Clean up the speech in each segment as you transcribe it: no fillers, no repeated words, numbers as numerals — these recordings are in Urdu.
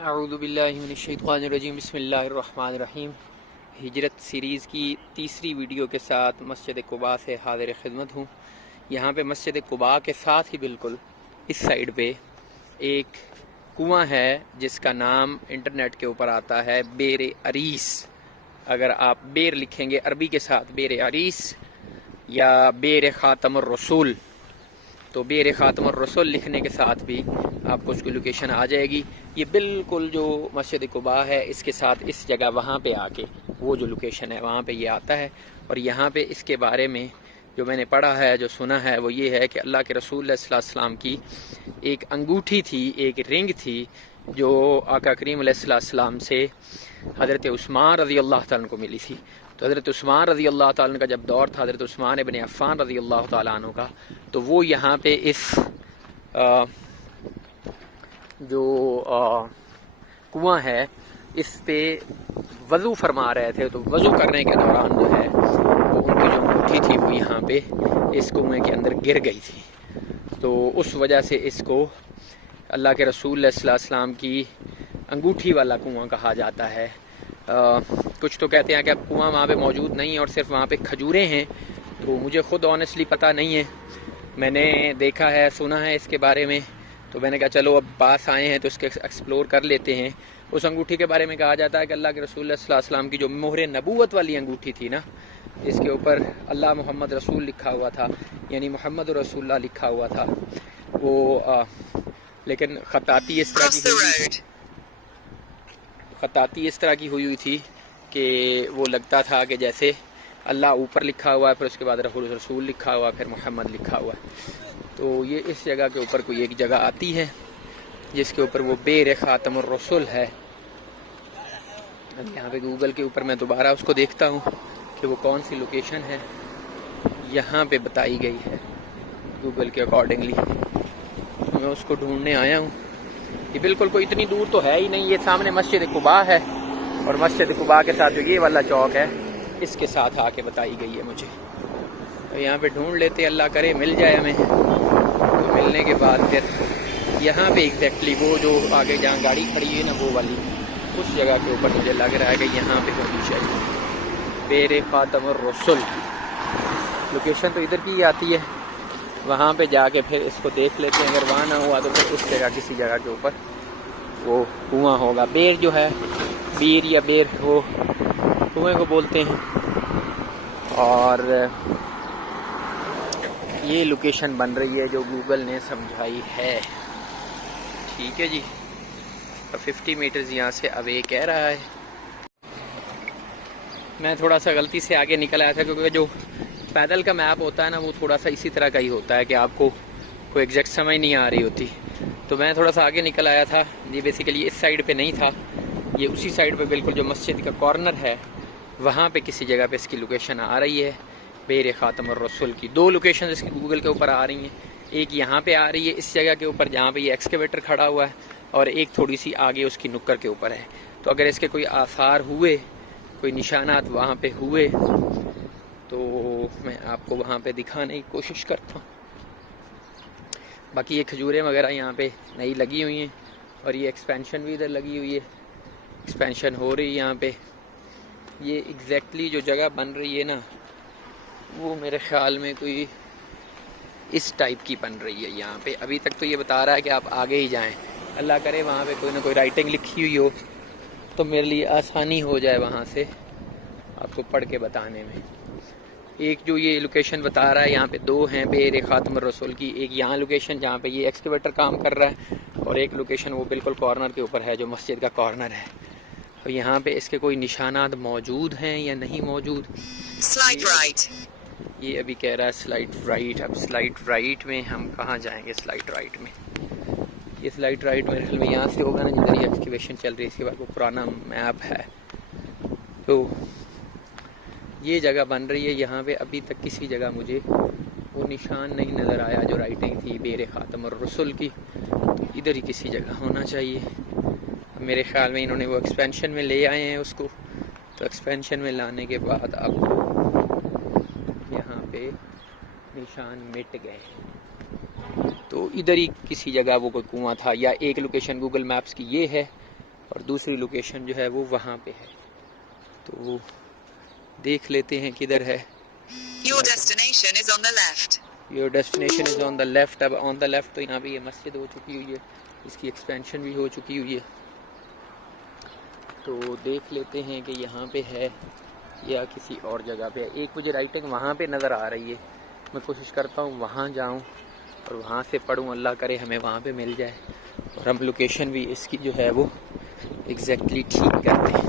اعوذ باللہ من الشیطان الرجیم، بسم اللہ الرحمن الرحیم۔ ہجرت سیریز کی تیسری ویڈیو کے ساتھ مسجد قباء سے حاضر خدمت ہوں۔ یہاں پہ مسجد قباء کے ساتھ ہی بالکل اس سائیڈ پہ ایک کنواں ہے جس کا نام انٹرنیٹ کے اوپر آتا ہے بیر عریس۔ اگر آپ بیر لکھیں گے عربی کے ساتھ بیر عریس یا بیر خاتم الرسول، تو بیر خاتم الرسول لکھنے کے ساتھ بھی آپ کو اس کی لوکیشن آ جائے گی۔ یہ بالکل جو مسجد قباء ہے اس کے ساتھ اس جگہ وہاں پہ آ کے وہ جو لوکیشن ہے وہاں پہ یہ آتا ہے۔ اور یہاں پہ اس کے بارے میں جو میں نے پڑھا ہے، جو سنا ہے، وہ یہ ہے کہ اللہ کے رسول صلی اللہ علیہ وسلم کی ایک انگوٹھی تھی، ایک رنگ تھی جو آقا کریم علیہ السلام سے حضرت عثمان رضی اللہ تعالیٰ عنہ کو ملی تھی۔ تو حضرت عثمان رضی اللہ تعالیٰ عنہ کا جب دور تھا، حضرت عثمان ابن عفان رضی اللہ تعالیٰ عنہ کا، تو وہ یہاں پہ اس جو کنواں ہے اس پہ وضو فرما رہے تھے، تو وضو کرنے کے دوران جو ہے وہ ان کی جو انگوٹھی تھی وہ یہاں پہ اس کنویں کے اندر گر گئی تھی۔ تو اس وجہ سے اس کو اللہ کے رسول صلی اللہ علیہ وسلم کی انگوٹھی والا کنواں کہا جاتا ہے۔ کچھ تو کہتے ہیں کہ اب کنواں وہاں پہ موجود نہیں ہے اور صرف وہاں پہ کھجوریں ہیں، تو مجھے خود آنیسٹلی پتہ نہیں ہے، میں نے دیکھا ہے، سنا ہے اس کے بارے میں، تو میں نے کہا چلو اب پاس آئے ہیں تو اس کے ایکسپلور کر لیتے ہیں۔ اس انگوٹھی کے بارے میں کہا جاتا ہے کہ اللہ کے رسول صلی اللہ علیہ وسلم کی جو مہر نبوت والی انگوٹھی تھی نا، جس کے اوپر اللہ محمد رسول لکھا ہوا تھا، یعنی محمد رسول اللہ لکھا ہوا تھا، وہ لیکن خطاطی اس طرح کی ہوئی تھی کہ وہ لگتا تھا کہ جیسے اللہ اوپر لکھا ہوا ہے، پھر اس کے بعد رسول لکھا ہوا ہے، پھر محمد لکھا ہوا ہے۔ تو یہ اس جگہ کے اوپر کوئی ایک جگہ آتی ہے جس کے اوپر وہ بیر خاتم الرسول ہے۔ یہاں پہ گوگل کے اوپر میں دوبارہ اس کو دیکھتا ہوں کہ وہ کون سی لوکیشن ہے یہاں پہ بتائی گئی ہے گوگل کے اکارڈنگلی۔ میں اس کو ڈھونڈنے آیا ہوں۔ یہ بالکل کوئی اتنی دور تو ہے ہی نہیں، یہ سامنے مسجد قباء ہے اور مسجد قباء کے ساتھ جو یہ والا چوک ہے اس کے ساتھ آ کے بتائی گئی ہے مجھے۔ تو یہاں پہ ڈھونڈ لیتے، اللہ کرے مل جائے ہمیں۔ تو ملنے کے بعد پھر یہاں پہ ایگزیکٹلی وہ جو آگے جہاں گاڑی کھڑی ہے نا وہ والی اس جگہ کے اوپر مجھے لگ رہا ہے کہ یہاں پہ ہونی چاہیے بیر خاتم الرسول۔ لوکیشن تو ادھر کی آتی ہے، وہاں پہ جا کے پھر اس کو دیکھ لیتے ہیں، اگر وہاں نہ ہوا تو پھر اس جگہ کسی جگہ کے اوپر وہ کنواں ہوگا۔ بیر جو ہے، بیر یا بیر وہ کنویں کو بولتے ہیں، اور یہ لوکیشن بن رہی ہے جو گوگل نے سمجھائی ہے۔ ٹھیک ہے جی، 50 میٹرز یہاں سے اب یہ کہہ رہا ہے۔ میں تھوڑا سا غلطی سے آگے نکل آیا تھا کیونکہ جو پیدل کا میپ ہوتا ہے نا وہ تھوڑا سا اسی طرح کا ہی ہوتا ہے کہ آپ کو کوئی ایگزیکٹ سمجھ نہیں آ رہی ہوتی، تو میں تھوڑا سا آگے نکل آیا تھا۔ یہ بیسیکلی اس سائیڈ پہ نہیں تھا، یہ اسی سائیڈ پہ بالکل جو مسجد کا کارنر ہے وہاں پہ کسی جگہ پہ اس کی لوکیشن آ رہی ہے بیر خاتم الرسول کی۔ دو لوکیشن اس کی گوگل کے اوپر آ رہی ہیں، ایک یہاں پہ آ رہی ہے اس جگہ کے اوپر جہاں پہ یہ ایکسکیویٹر کھڑا ہوا ہے، اور ایک تھوڑی سی آگے اس کی نکر کے اوپر ہے۔ تو اگر اس کے کوئی آثار ہوئے، کوئی نشانات وہاں پہ ہوئے تو میں آپ کو وہاں پہ دکھانے کی کوشش کرتا ہوں۔ باقی یہ کھجوریں وغیرہ یہاں پہ نئی لگی ہوئی ہیں، اور یہ ایکسپینشن بھی ادھر لگی ہوئی ہے، ایکسپینشن ہو رہی ہے یہاں پہ۔ یہ ایگزیکٹلی جو جگہ بن رہی ہے نا وہ میرے خیال میں کوئی اس ٹائپ کی بن رہی ہے یہاں پہ۔ ابھی تک تو یہ بتا رہا ہے کہ آپ آگے ہی جائیں، اللہ کرے وہاں پہ کوئی نہ کوئی رائٹنگ لکھی ہوئی ہو تو میرے لیے آسانی ہو جائے وہاں سے آپ کو پڑھ کے بتانے میں۔ ایک جو یہ لوکیشن بتا رہا ہے یہاں پہ دو ہیں بیر خاتم الرسول کی، ایک یہاں لوکیشن جہاں پہ یہ ایکسکیویٹر کام کر رہا ہے، اور ایک لوکیشن وہ بالکل کارنر کے اوپر ہے جو مسجد کا کارنر ہے۔ اور یہاں پہ اس کے کوئی نشانات موجود ہیں یا نہیں موجود، Slide right. یہ ابھی کہہ رہا ہے سلائڈ رائٹ۔ اب سلائڈ رائٹ میں ہم کہاں جائیں گے؟ سلائڈ رائٹ میں یہ سلائڈ رائٹ میرے خیال میں یہاں سے ہوگا نا جدھر یہ ایکسکیویشن چل رہی ہے، اس کے بعد وہ پرانا میپ ہے۔ تو یہ جگہ بن رہی ہے یہاں پہ، ابھی تک کسی جگہ مجھے وہ نشان نہیں نظر آیا جو رائٹنگ تھی بیر خاتم الرسول کی، تو ادھر ہی کسی جگہ ہونا چاہیے۔ میرے خیال میں انہوں نے وہ ایکسپینشن میں لے آئے ہیں اس کو، تو ایکسپینشن میں لانے کے بعد اب یہاں پہ نشان مٹ گئے، تو ادھر ہی کسی جگہ وہ کوئی کنواں تھا، یا ایک لوکیشن گوگل میپس کی یہ ہے اور دوسری لوکیشن جو ہے وہ وہاں پہ ہے. تو دیکھ لیتے ہیں کدھر ہے. Your destination is on the left. Your destination is on the left. اب on the left تو یہاں پہ یہ مسجد ہو چکی ہوئی ہے, اس کی ایکسپینشن بھی ہو چکی ہوئی ہے. تو دیکھ لیتے ہیں کہ یہاں پہ ہے یا کسی اور جگہ پہ ہے. ایک مجھے رائٹنگ وہاں پہ نظر آ رہی ہے, میں کوشش کرتا ہوں وہاں جاؤں اور وہاں سے پڑھوں, اللہ کرے ہمیں وہاں پہ مل جائے اور ہم لوکیشن بھی اس کی جو ہے وہ ایگزیکٹلی ٹھیک کرتے ہیں.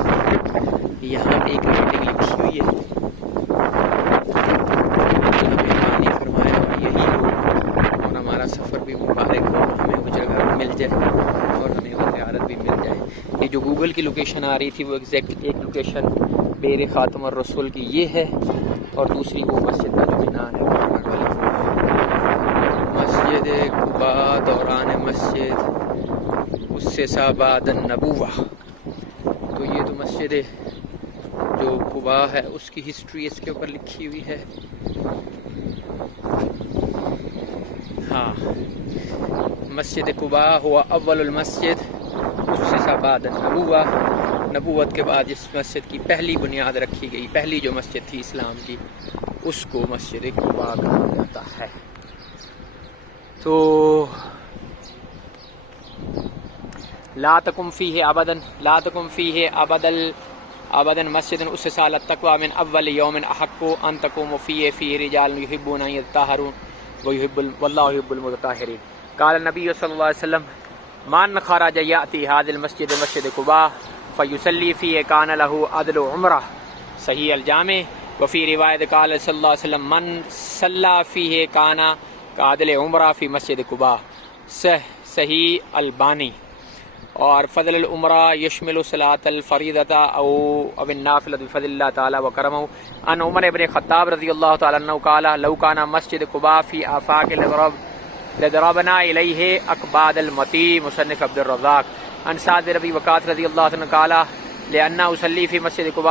یہاں پہ ایک رائٹنگ لکھی ہوئی ہے, مہربانی فرمائے اور یہی ہو اور ہمارا سفر بھی مبارک ہو, ہمیں وہ جگہ مل جائے اور ہمیں وہ زیارت بھی مل جائے. یہ جو گوگل کی لوکیشن آ رہی تھی وہ ایگزیکٹ ایک لوکیشن بیر خاتم الرسول کی یہ ہے, اور دوسری وہ مسجد کا جو مینار ہے محمد والی مسجد قباء دوران مسجد اسسا بعد النبوہ. تو یہ تو مسجد جو قباء ہے اس کی ہسٹری اس کے اوپر لکھی ہوئی ہے. ہاں, مسجد قباء ہوا اول المسجد اسسا بعد النبوہ, نبوت کے بعد اس مسجد کی پہلی بنیاد رکھی گئی. پہلی جو مسجد تھی اسلام کی اس کو مسجد قباء کہا جاتا ہے. تو لا تقم فیہ ابدا مسجد اسس علی التقوی من اول یوم احق ان تقوم فیہ رجال یحبون ان یطہروا واللہ یحب المطہرین. قال النبی صلی اللہ علیہ وسلم من خرج یأتی هذه المسجد مسجد قباء فیصلی فیہ کان له عدل عمرہ, صحیح الجامع. وفی روایت قال صلی اللہ علیہ وسلم من صلی فیہ کان کعدل عمرہ فی مسجد قباء, صحیح البانی. اور فضل العمرہ یشمل صلاۃ الفریضۃ او النافلۃ بفضل اللہ تعالی وکرمہ. ان عمر ابن خطاب رضی اللہ تعالی عنہ قال لو کان مسجد قباء فی آفاق لضربنا الیہ اکباد المطی. مصنف عبد الرزاق. ان سعد بن ابی وقاص رضی اللہ عنہ قال لأن اصلی فی مسجد قباء